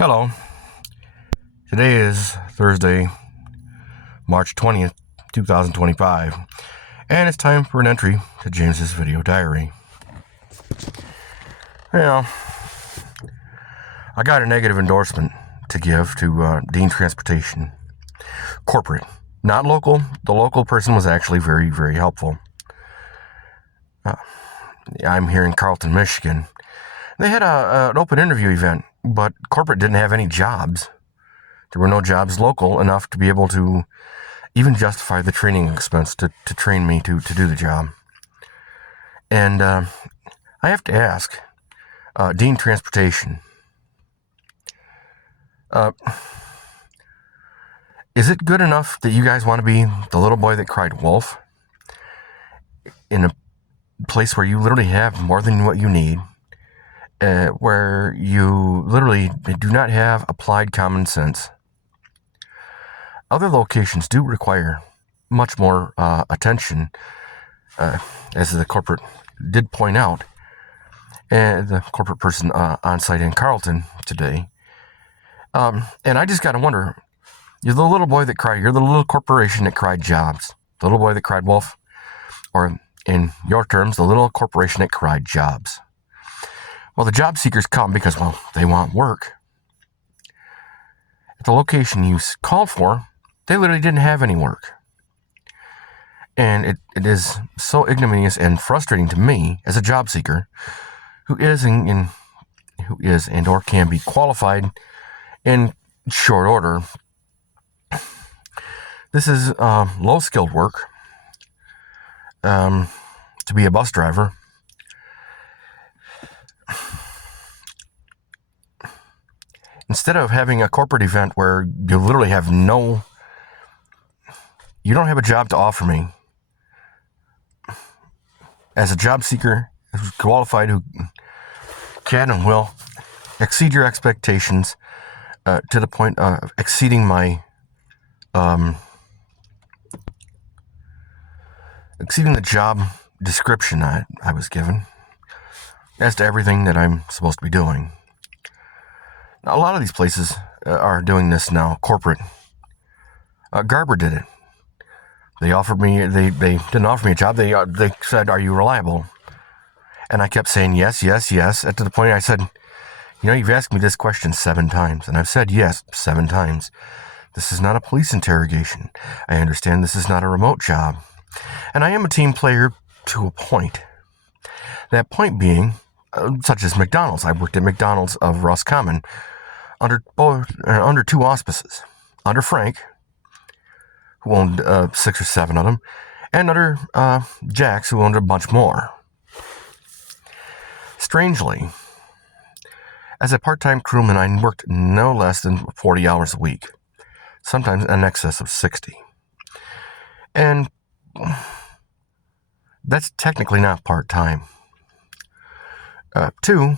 Hello. Today is Thursday, March 20th, 2025, and it's time for an entry to James's video diary. Well, I got a negative endorsement to give to Dean Transportation. Corporate, not local. The local person was actually very, very helpful. I'm here in Carlton, Michigan. They had an open interview event, but corporate didn't have any jobs. There were no jobs local enough to be able to even justify the training expense to train me to do the job. And I have to ask, Dean Transportation, is it good enough that you guys want to be the little boy that cried wolf in a place where you literally have more than what you need, where you literally do not have applied common sense? Other locations do require much more attention, as the corporate did point out, and the corporate person on site in Carlton today. And I just got to wonder, you're the little boy that cried, you're the little corporation that cried jobs, the little boy that cried wolf, or in your terms, the little corporation that cried jobs. Well, the job seekers come because, well, they want work. At the location you called for, they literally didn't have any work. And it is so ignominious and frustrating to me as a job seeker who is and or can be qualified in short order. This is low-skilled work to be a bus driver. Instead of having a corporate event where you literally have you don't have a job to offer me, as a job seeker who's qualified, who can and will exceed your expectations to the point of exceeding exceeding the job description I was given as to everything that I'm supposed to be doing. Now, a lot of these places are doing this now, corporate. Garber did it. They offered me, they didn't offer me a job. They said, "Are you reliable?" And I kept saying yes, yes, yes. And to the point I said, you've asked me this question 7 times. And I've said yes 7 times. This is not a police interrogation. I understand this is not a remote job. And I am a team player to a point. That point being, such as McDonald's. I worked at McDonald's of Roscommon under 2 auspices. Under Frank, who owned 6 or 7 of them, and under Jax, who owned a bunch more. Strangely, as a part-time crewman, I worked no less than 40 hours a week, sometimes in excess of 60. And that's technically not part-time. 2,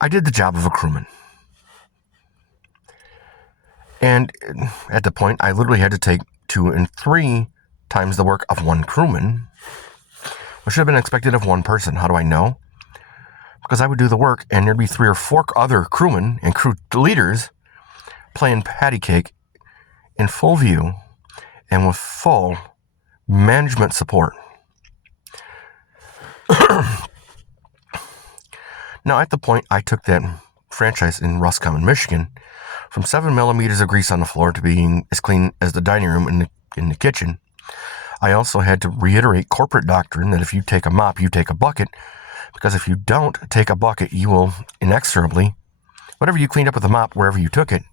I did the job of a crewman. And at the point, I literally had to take 2 and 3 times the work of one crewman, which should have been expected of one person. How do I know? Because I would do the work, and there'd be 3 or 4 other crewmen and crew leaders playing patty cake in full view and with full management support. Now, at the point, I took that franchise in Roscommon, Michigan, from 7 millimeters of grease on the floor to being as clean as the dining room in the kitchen. I also had to reiterate corporate doctrine that if you take a mop, you take a bucket, because if you don't take a bucket, you will inexorably, whatever you cleaned up with the mop, wherever you took it,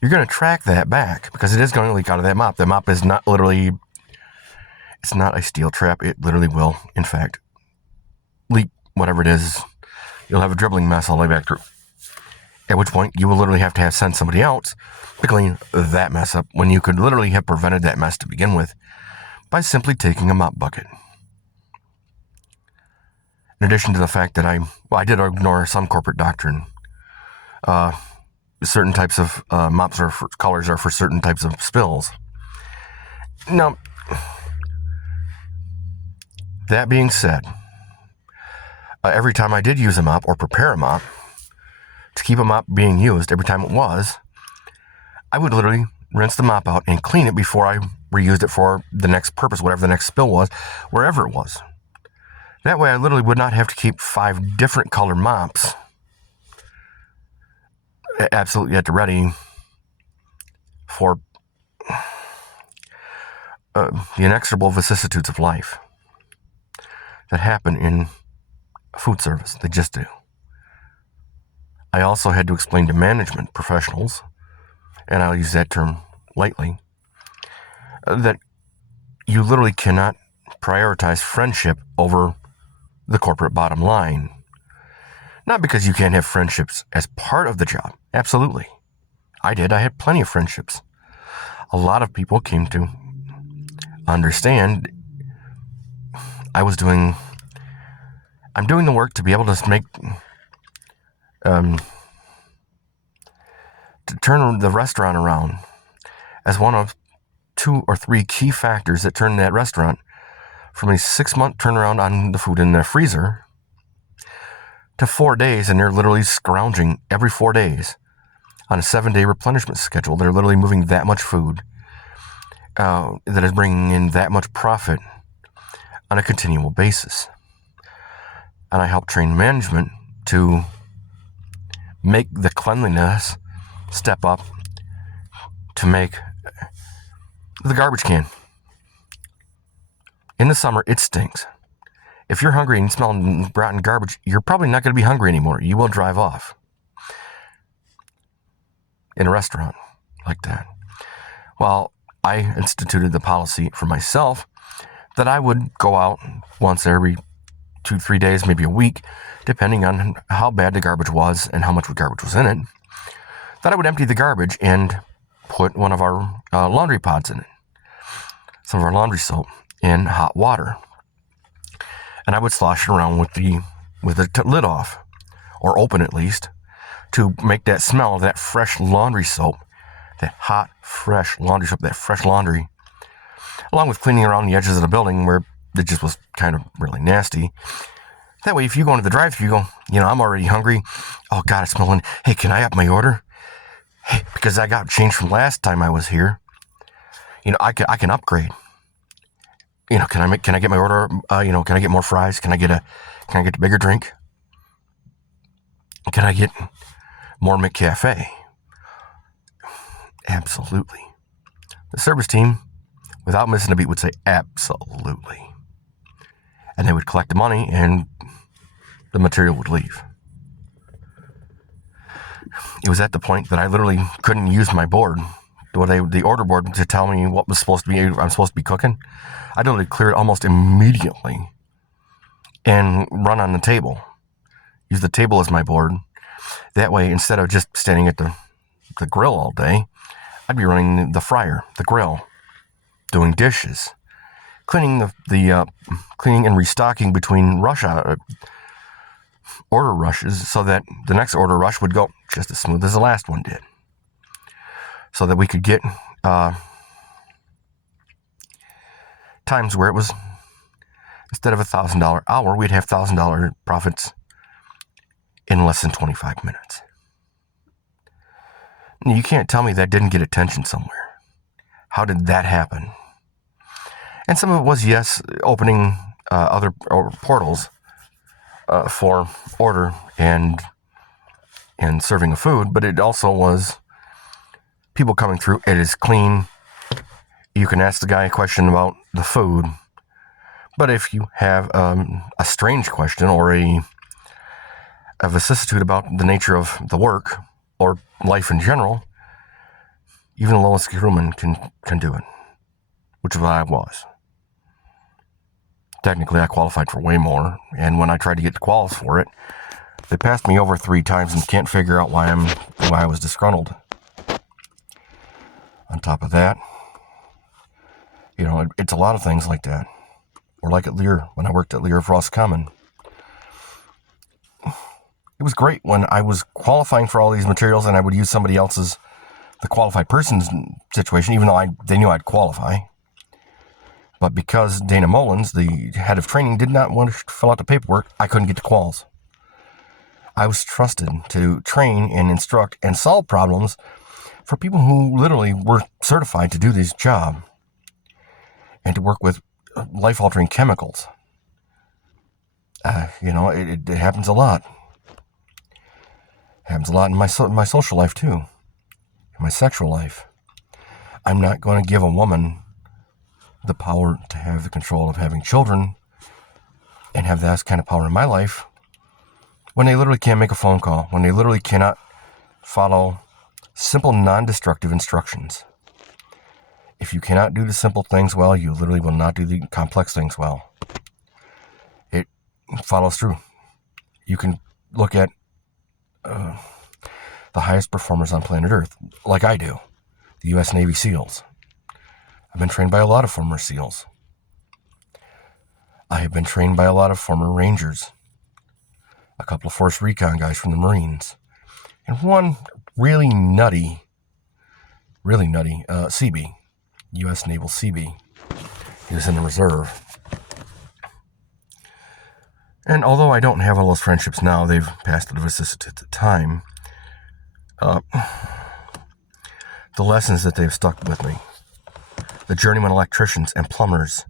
you're going to track that back, because it is going to leak out of that mop. The mop is not literally, it's not a steel trap. It literally will, in fact, leak whatever it is. You'll have a dribbling mess all the way back through. At which point, you will literally have to send somebody else to clean that mess up, when you could literally have prevented that mess to begin with by simply taking a mop bucket. In addition to the fact that I did ignore some corporate doctrine. Certain types of mops or colors are for certain types of spills. Now, that being said, every time I did use a mop or prepare a mop, to keep a mop being used every time it was, I would literally rinse the mop out and clean it before I reused it for the next purpose, whatever the next spill was, wherever it was. That way I literally would not have to keep 5 different color mops absolutely at the ready for the inexorable vicissitudes of life that happen in food service. They just do. I also had to explain to management professionals, and I'll use that term lightly, that you literally cannot prioritize friendship over the corporate bottom line. Not because you can't have friendships as part of the job. Absolutely. I did. I had plenty of friendships. A lot of people came to understand I'm doing the work to be able to make, to turn the restaurant around as one of 2 or 3 key factors that turn that restaurant from a 6-month turnaround on the food in their freezer to 4 days, and they're literally scrounging every 4 days on a 7-day replenishment schedule. They're literally moving that much food that is bringing in that much profit on a continual basis. And I help train management to make the cleanliness step up to make the garbage can. In the summer, it stinks. If you're hungry and smelling rotten garbage, you're probably not going to be hungry anymore. You will drive off in a restaurant like that. Well, I instituted the policy for myself that I would go out once every 2-3 days, maybe a week, depending on how bad the garbage was and how much garbage was in it, that I would empty the garbage and put one of our laundry pods in it, some of our laundry soap, in hot water. And I would slosh it around with the lid off, or open at least, to make that smell of that fresh laundry soap, that hot, fresh laundry soap, that fresh laundry, along with cleaning around the edges of the building where it just was kind of really nasty. That way, if you go into the drive-thru, you go, I'm already hungry. Oh, God, it's smelling. Hey, can I up my order? Hey, because I got changed from last time I was here. I can upgrade. Can I get my order? Can I get more fries? Can I get a bigger drink? Can I get more McCafe? Absolutely. The service team, without missing a beat, would say absolutely. And they would collect the money and the material would leave. It was at the point that I literally couldn't use my board, the order board, to tell me what I'm supposed to be cooking. I literally clear it almost immediately and run on the table. Use the table as my board. That way, instead of just standing at the grill all day, I'd be running the fryer, the grill, doing dishes, cleaning cleaning and restocking between order rushes, so that the next order rush would go just as smooth as the last one did, so that we could get times where it was, instead of $1,000 hour, we'd have $1,000 profits in less than 25 minutes. You can't tell me that didn't get attention somewhere. How did that happen? And some of it was, yes, opening other portals for order and serving of food, but it also was people coming through. It is clean. You can ask the guy a question about the food, but if you have a strange question or a vicissitude about the nature of the work or life in general, even the lowest human can do it, which is what I was. Technically, I qualified for way more, and when I tried to get the quals for it, they passed me over 3 times and can't figure out why I was disgruntled. On top of that, it's a lot of things like that. Or like at Lear, when I worked at Lear of Roscommon. It was great when I was qualifying for all these materials and I would use somebody else's, the qualified person's situation, even though they knew I'd qualify. But because Dana Mullins, the head of training, did not want to fill out the paperwork, I couldn't get the quals. I was trusted to train and instruct and solve problems for people who literally were certified to do this job and to work with life-altering chemicals. It happens a lot. It happens a lot in my social life too, in my sexual life. I'm not going to give a woman the power to have the control of having children and have that kind of power in my life when they literally can't make a phone call, when they literally cannot follow simple, non-destructive instructions. If you cannot do the simple things well, you literally will not do the complex things well. It follows through. You can look at the highest performers on planet Earth, like I do, the U.S. Navy SEALs. I've been trained by a lot of former SEALs. I have been trained by a lot of former Rangers, a couple of Force Recon guys from the Marines, and one really nutty Seabee, U.S. Naval Seabee. He was in the reserve. And although I don't have all those friendships now, they've passed the vicissitudes of time, the lessons that they've stuck with me, the journeyman electricians and plumbers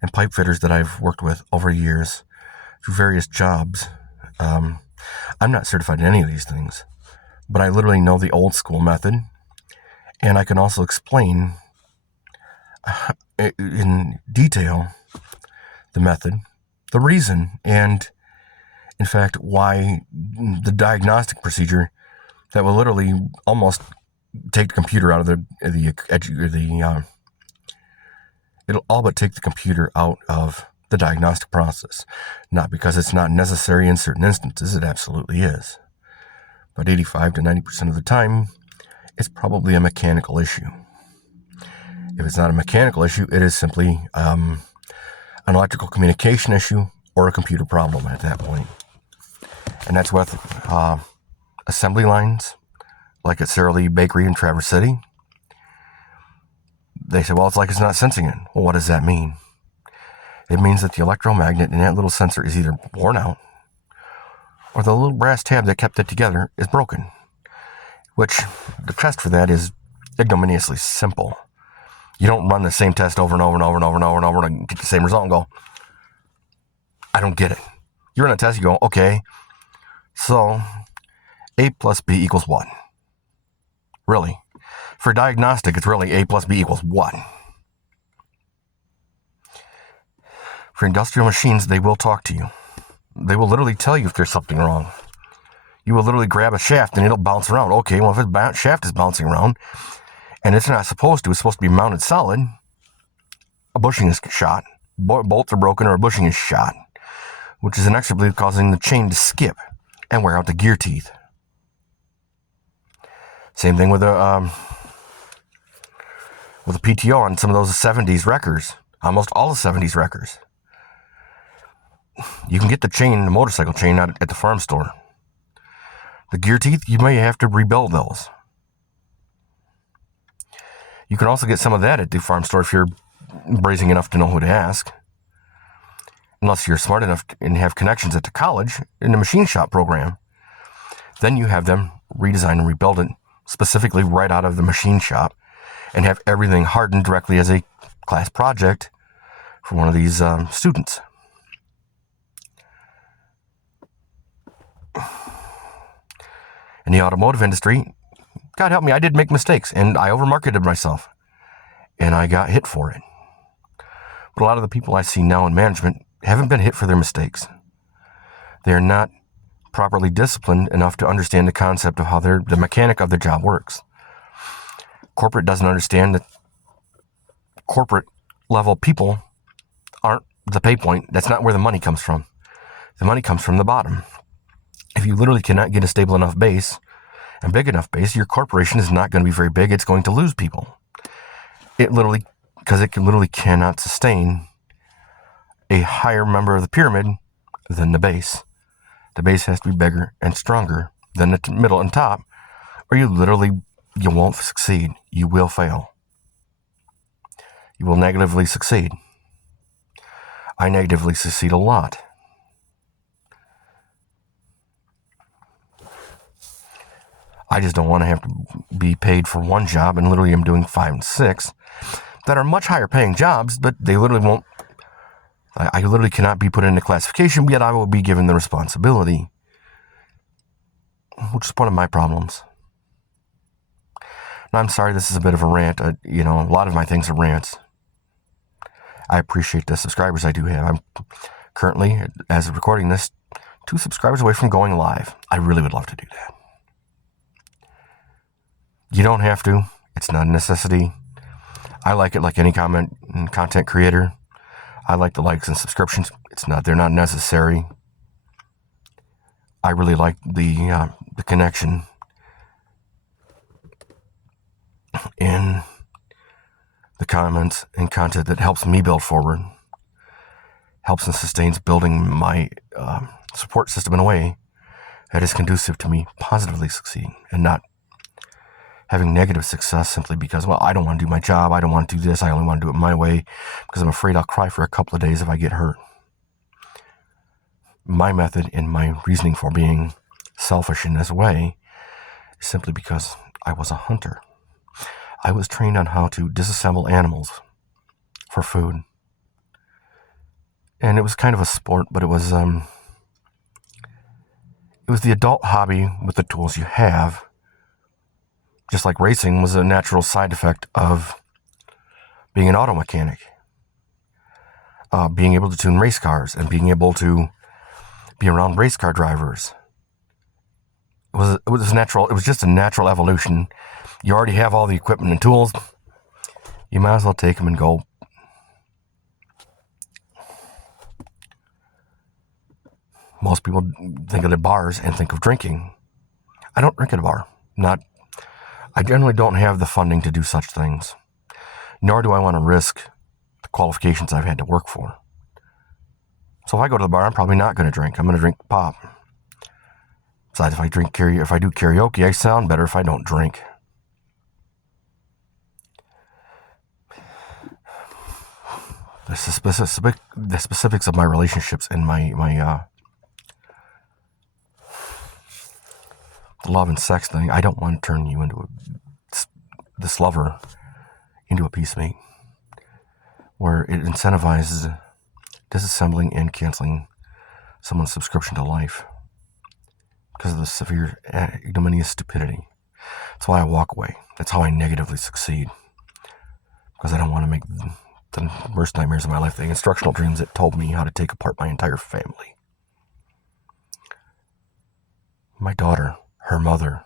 and pipe fitters that I've worked with over years through various jobs. I'm not certified in any of these things, but I literally know the old school method, and I can also explain in detail the method, the reason, and in fact why the diagnostic procedure that will literally almost take the computer out of it'll all but take the computer out of the diagnostic process. Not because it's not necessary in certain instances, it absolutely is. But 85 to 90% of the time, it's probably a mechanical issue. If it's not a mechanical issue, it is simply an electrical communication issue or a computer problem at that point. And that's with assembly lines, like at Sara Lee Bakery in Traverse City. They say, well, it's like it's not sensing it. Well, what does that mean? It means that the electromagnet in that little sensor is either worn out or the little brass tab that kept it together is broken, which the test for that is ignominiously simple. You don't run the same test over and over and over and over and over and over and get the same result and go, I don't get it. You run a test, you go, okay, so A plus B equals what? Really? For diagnostic, it's really A plus B equals what? For industrial machines, they will talk to you. They will literally tell you if there's something wrong. You will literally grab a shaft and it'll bounce around. Okay, well, if the shaft is bouncing around and it's not supposed to, it's supposed to be mounted solid, a bushing is shot. Bolts are broken or a bushing is shot, which is inexorably causing the chain to skip and wear out the gear teeth. Same thing with a PTO on some of those 70s wreckers, almost all the 70s wreckers. You can get the chain, the motorcycle chain, out at the farm store. The gear teeth, you may have to rebuild those. You can also get some of that at the farm store if you're brazen enough to know who to ask. Unless you're smart enough and have connections at the college in the machine shop program. Then you have them redesign and rebuild it specifically right out of the machine shop and have everything hardened directly as a class project for one of these students. In the automotive industry, God help me, I did make mistakes and I overmarketed myself and I got hit for it. But a lot of the people I see now in management haven't been hit for their mistakes. They're not properly disciplined enough to understand the concept of how the mechanic of the job works. Corporate doesn't understand that corporate level people aren't the pay point. That's not where the money comes from. The money comes from the bottom. If you literally cannot get a stable enough base and big enough base, your corporation is not going to be very big. It's going to lose people. Because it literally cannot sustain a higher member of the pyramid than the base. The base has to be bigger and stronger than the middle and top, or you won't succeed. You will fail. You will negatively succeed. I negatively succeed a lot. I just don't want to have to be paid for one job, and literally I'm doing 5 and 6 that are much higher paying jobs, but they literally won't. I literally cannot be put into classification, yet I will be given the responsibility, which is one of my problems. Now, I'm sorry, this is a bit of a rant. A lot of my things are rants. I appreciate the subscribers I do have. I'm currently, as of recording this, 2 subscribers away from going live. I really would love to do that. You don't have to. It's not a necessity. I like it like any content creator. I like the likes and subscriptions. They're not necessary. I really like the connection in the comments and content that helps me build forward, helps and sustains building my support system in a way that is conducive to me positively succeeding and not having negative success simply because, well, I don't want to do my job, I don't want to do this, I only want to do it my way because I'm afraid I'll cry for a couple of days if I get hurt. My method and my reasoning for being selfish in this way is simply because I was a hunter. I was trained on how to disassemble animals for food. And it was kind of a sport, but it was the adult hobby with the tools you have. Just like racing was a natural side effect of being an auto mechanic. Being able to tune race cars and being able to be around race car drivers. It was natural. It was just a natural evolution. You already have all the equipment and tools. You might as well take them and go. Most people think of the bars and think of drinking. I don't drink at a bar. I generally don't have the funding to do such things, nor do I want to risk the qualifications I've had to work for. So if I go to the bar, I'm probably not going to drink. I'm going to drink pop. Besides, if I do karaoke, I sound better if I don't drink. The specifics of my relationships and my love and sex thing, I don't want to turn you into this lover into a piece mate where it incentivizes disassembling and canceling someone's subscription to life because of the severe ignominious stupidity. That's why I walk away. That's how I negatively succeed, because I don't want to make the worst nightmares of my life the instructional dreams that told me how to take apart my entire family. My daughter, her mother,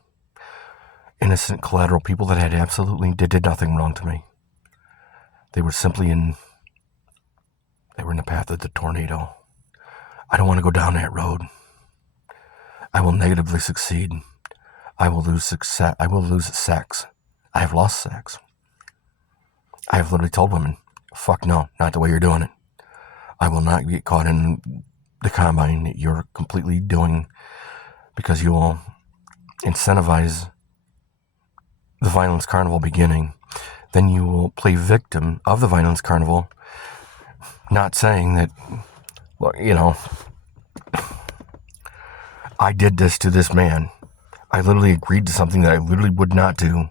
innocent collateral people that did nothing wrong to me. They were in the path of the tornado. I don't want to go down that road. I will negatively succeed. I will lose success. I will lose sex. I have lost sex. I have literally told women, fuck no, not the way you're doing it. I will not get caught in the combine that you're completely doing, because you will incentivize the violence carnival beginning. Then you will play victim of the violence carnival, not saying that, well, I did this to this man. I literally agreed to something that I literally would not do.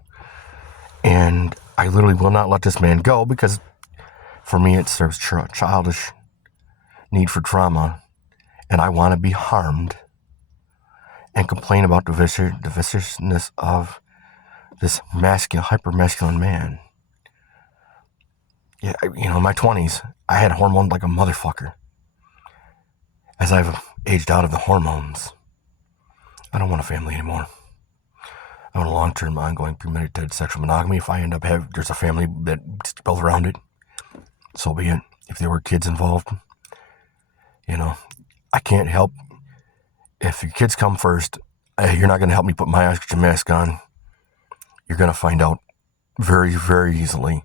And I literally will not let this man go, because for me it serves childish need for trauma. And I want to be harmed and complain about the viciousness of this hyper-masculine man. Yeah, in my 20s, I had hormones like a motherfucker. As I've aged out of the hormones, I don't want a family anymore. I want a long-term, ongoing, premeditated sexual monogamy. If I end up there's a family that's built around it, so be it. If there were kids involved, I can't help. If your kids come first, you're not going to help me put my oxygen mask on. You're going to find out very, very easily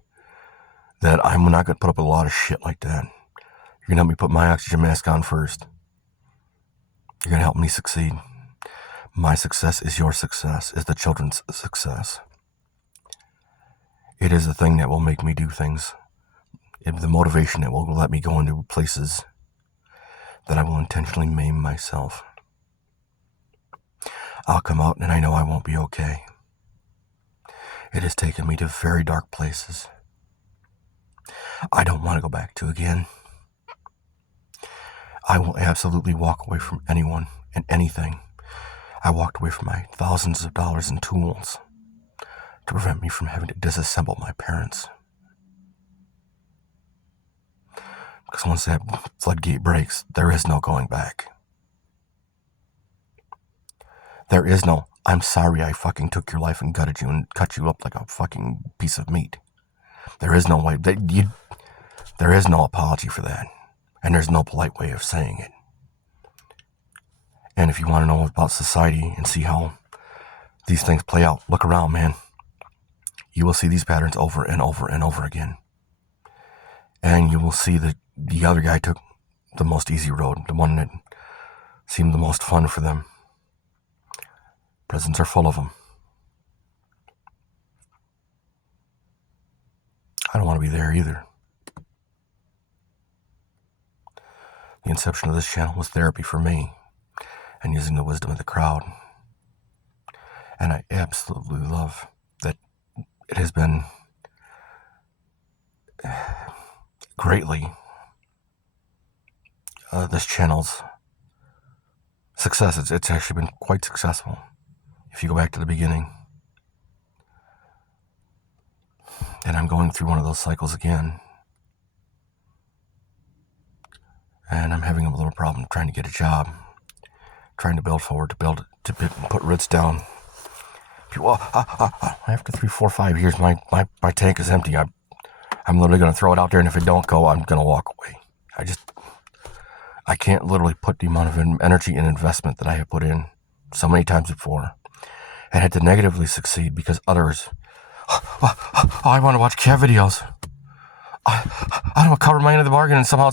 that I'm not going to put up with a lot of shit like that. You're going to help me put my oxygen mask on first. You're going to help me succeed. My success is your success, is the children's success. It is the thing that will make me do things. It's the motivation that will let me go into places that I will intentionally maim myself. I'll come out and I know I won't be okay. It has taken me to very dark places I don't want to go back to again. I will absolutely walk away from anyone and anything. I walked away from my thousands of dollars in tools to prevent me from having to disassemble my parents. Because once that floodgate breaks, there is no going back. There is no, I'm sorry I fucking took your life and gutted you and cut you up like a fucking piece of meat. There is no way, there is no apology for that. And there's no polite way of saying it. And if you want to know about society and see how these things play out, look around, man. You will see these patterns over and over and over again. And you will see that the other guy took the most easy road, the one that seemed the most fun for them. Prisons are full of them. I don't want to be there either. The inception of this channel was therapy for me and using the wisdom of the crowd. And I absolutely love that it has been greatly this channel's success. It's actually been quite successful. If you go back to the beginning, and I'm going through one of those cycles again, and I'm having a little problem trying to get a job, trying to build forward, to put roots down. People, after 3, 4, 5 years, my tank is empty. I'm literally going to throw it out there, and if it don't go, I'm going to walk away. I can't literally put the amount of energy and investment that I have put in so many times before and had to negatively succeed because others, I want to watch cat videos. I don't want to cover my end of the bargain, and somehow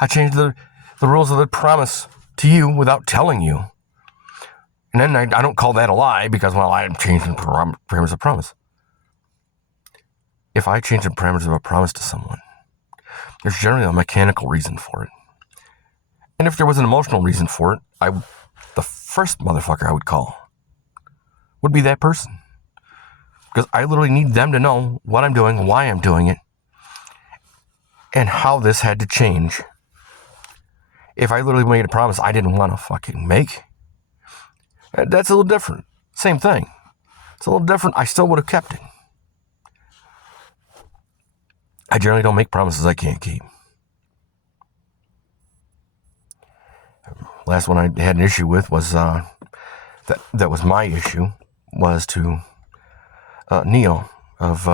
I changed the rules of the promise to you without telling you. And then I don't call that a lie because, well, I changed the parameters of promise. If I change the parameters of a promise to someone, there's generally a mechanical reason for it. And if there was an emotional reason for it, the first motherfucker I would call would be that person. Because I literally need them to know what I'm doing, why I'm doing it, and how this had to change. If I literally made a promise I didn't want to fucking make, that's a little different. Same thing. It's a little different. I still would have kept it. I generally don't make promises I can't keep. Last one I had an issue with was that was my issue, was to Neil of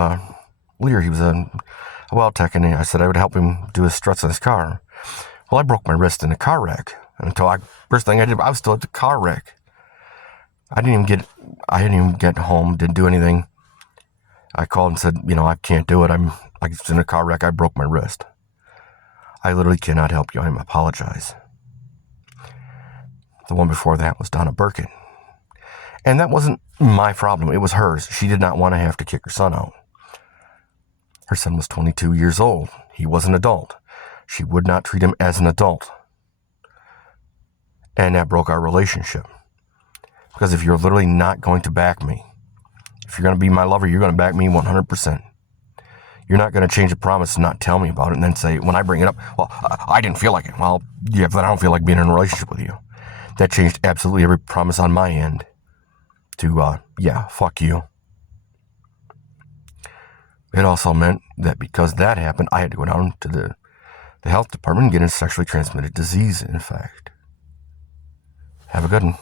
Lear. He was a weld tech, and I said I would help him do his struts on his car. Well, I broke my wrist in a car wreck. First thing I did, I was still at the car wreck. I didn't even get home, didn't do anything. I called and said, I can't do it. I was in a car wreck. I broke my wrist. I literally cannot help you. I apologize. The one before that was Donna Burkett. And that wasn't my problem. It was hers. She did not want to have to kick her son out. Her son was 22 years old. He was an adult. She would not treat him as an adult. And that broke our relationship. Because if you're literally not going to back me, if you're going to be my lover, you're going to back me 100%. You're not going to change a promise and not tell me about it and then say, when I bring it up, well, I didn't feel like it. Well, yeah, but I don't feel like being in a relationship with you. That changed absolutely every promise on my end to, fuck you. It also meant that because that happened, I had to go down to the health department and get a sexually transmitted disease, in fact. Have a good one.